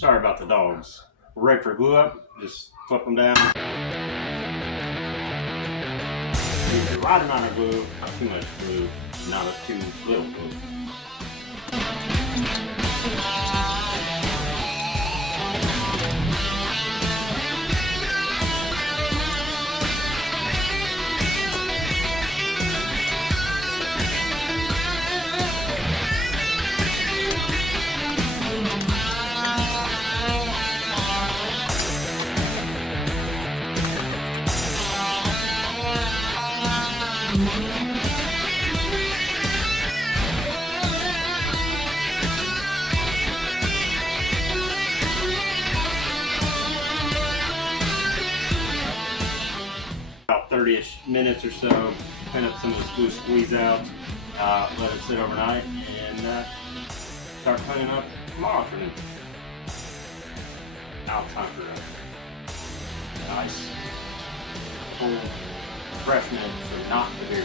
Sorry about the dogs. We're ready for glue up. Just flip them down. Use the right amount of glue, not too much glue, not too little glue. About 30-ish minutes or so, clean up some of this glue squeeze out, let it sit overnight, and start cleaning up tomorrow afternoon. Now it's time for a nice, full, fresh mint for not the beer.